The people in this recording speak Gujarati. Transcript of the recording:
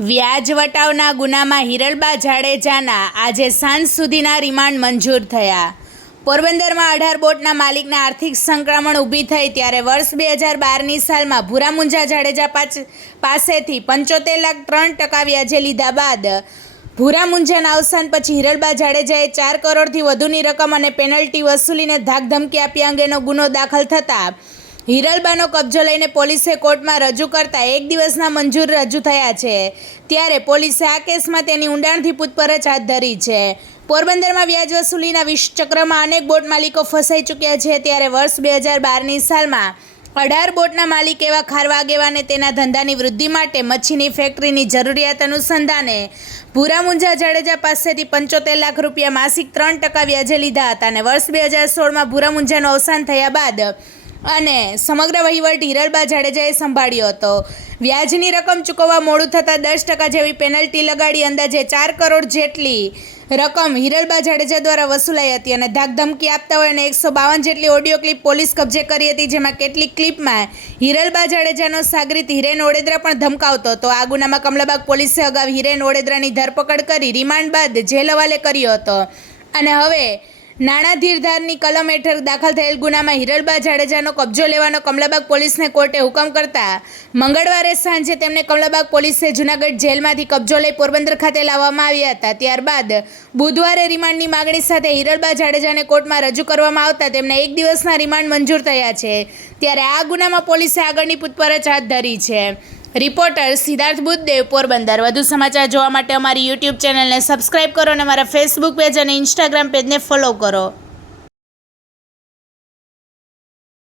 વ્યાજ વટાવના ગુનામાં હિરલબા જાડેજાના આજે સાંજ સુધીના રિમાન્ડ મંજૂર થયા. પોરબંદરમાં અઢાર બોટના માલિકના આર્થિક સંક્રમણ ઊભી થઈ ત્યારે વર્ષ બે હજાર બારની સાલમાં ભૂરામુંજા જાડેજા પાસેથી પંચોતેર લાખ ત્રણ ટકા વ્યાજે લીધા બાદ ભૂરામુંજાના અવસાન પછી હિરલબા જાડેજાએ ચાર કરોડથી વધુની રકમ અને પેનલ્ટી વસૂલીને ધાકધમકી આપી અંગેનો ગુનો દાખલ થતાં હિરલબાનો કબજો લઈને પોલીસે કોર્ટમાં રજૂ કરતા એક દિવસના મંજૂર રજૂ થયા છે. ત્યારે પોલીસે આ કેસમાં તેની ઊંડાણથી પૂછપરછ હાથ ધરી છે. પોરબંદરમાં વ્યાજ વસૂલીના વિષ ચક્રમાં અનેક બોટ માલિકો ફસાઈ ચૂક્યા છે. ત્યારે વર્ષ બે હજાર બારની સાલમાં અઢાર બોટના માલિક એવા ખારવા આગેવાને તેના ધંધાની વૃદ્ધિ માટે મચ્છીની ફેક્ટરીની જરૂરિયાત અનુસંધાને ભૂરામુંજા જાડેજા પાસેથી પંચોતેર લાખ રૂપિયા માસિક ત્રણ ટકા વ્યાજે લીધા હતા અને વર્ષ બે હજાર સોળમાં ભૂરામુંજાનું અવસાન થયા બાદ અને સમગ્ર વહીવટ હિરલબા જાડેજાએ સંભાળ્યો હતો. વ્યાજની રકમ ચૂકવવા મોડું થતાં દસ ટકા જેવી પેનલ્ટી લગાડી અંદાજે ચાર કરોડ જેટલી રકમ હિરલબા જાડેજા દ્વારા વસૂલાઈ હતી અને ધાકધમકી આપતા હોય અને એકસો બાવન જેટલી ઓડિયો ક્લિપ પોલીસ કબજે કરી હતી, જેમાં કેટલીક ક્લિપમાં હિરલબા જાડેજાનો સાગરીત હિરેન ઓડેદરા પણ ધમકાવતો હતો. આ ગુનામાં કમલાબાગ પોલીસે અગાઉ હિરેન ઓડેદરાની ધરપકડ કરી રિમાન્ડ બાદ જેલ હવાલે કર્યો હતો. અને હવે નાણાં ધીરધારની કલમ હેઠળ દાખલ થયેલ ગુનામાં હિરલબા જાડેજાનો કબજો લેવાનો કમલાબાગ પોલીસને કોર્ટે હુકમ કરતા મંગળવારે સાંજે તેમને કમલાબાગ પોલીસે જૂનાગઢ જેલમાંથી કબજો લઈ પોરબંદર ખાતે લાવવામાં આવ્યા હતા. ત્યારબાદ બુધવારે રિમાન્ડની માગણી સાથે હિરલબા જાડેજાને કોર્ટમાં રજૂ કરવામાં આવતા તેમને એક દિવસના રિમાન્ડ મંજૂર થયા છે. ત્યારે આ ગુનામાં પોલીસે આગળની પૂછપરછ હાથ ધરી છે. રિપોર્ટર સિદ્ધાર્થ બુદ્ધદેવ, પોરબંદર. વધુ સમાચાર જોવા માટે અમારી યુટ્યુબ ચેનલને સબસ્ક્રાઇબ કરો અને અમારા ફેસબુક પેજ અને ઇન્સ્ટાગ્રામ પેજને ફોલો કરો.